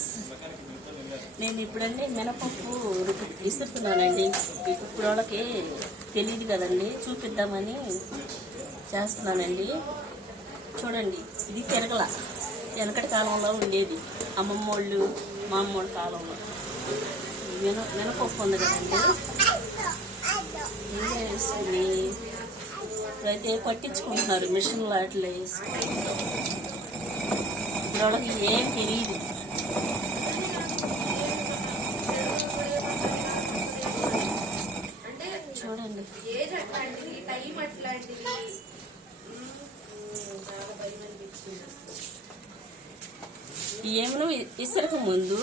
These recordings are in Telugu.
ఫ్రెండ్స్, నేను ఇప్పుడండి మినపప్పు ఇస్తున్నానండి. ఇప్పుడు వాళ్ళకి తెలియదు కదండి, చూపిద్దామని చేస్తున్నానండి. చూడండి, ఇది తిరగల, వెనకటి కాలంలో ఉండేది, అమ్మమ్మ వాళ్ళు మా అమ్మ వాళ్ళ కాలంలో. మినపప్పు ఉంది కదండి, ఇది వేసుకుని ఇప్పుడైతే పట్టించుకుంటున్నారు మిషన్ వాటిలో వేసుకుని. ఇప్పుడు వాళ్ళకి ఏం తెలియదు. చూడండి, ఈ ఏమను ఇసరకు ముందు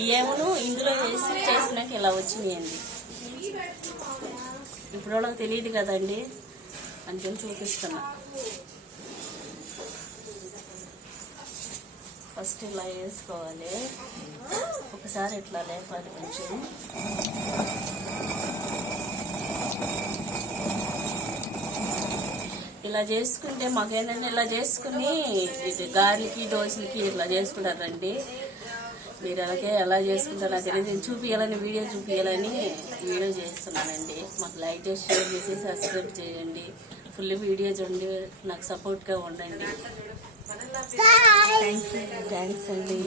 ఈ ఏమను ఇందులో వేసి చేసినాక ఇలా వచ్చినాయండి. ఇప్పుడు వాళ్ళకి తెలియదు కదండి, అందుకని చూపిస్తున్నా. ఫస్ట్ ఇలా వేసుకోవాలి, ఒకసారి ఇట్లా లేపాలి కొంచెం. ఇలా చేసుకుంటే మాకేంటంటే ఇలా చేసుకుని ఇది గారెలకి దోశలకి ఇట్లా చేసుకుంటారండి. మీరు అలాగే ఎలా చేసుకుంటారో నాకు తెలియదు, నేను చూపించాలని వీడియో చూపించాలని వీడియో చేస్తున్నానండి. మాకు లైక్ చేసి షేర్ చేసి సబ్స్క్రైబ్ చేయండి. ఫుల్ వీడియో చూడండి, నాకు సపోర్ట్గా ఉండండి. థ్యాంక్స్ అండి.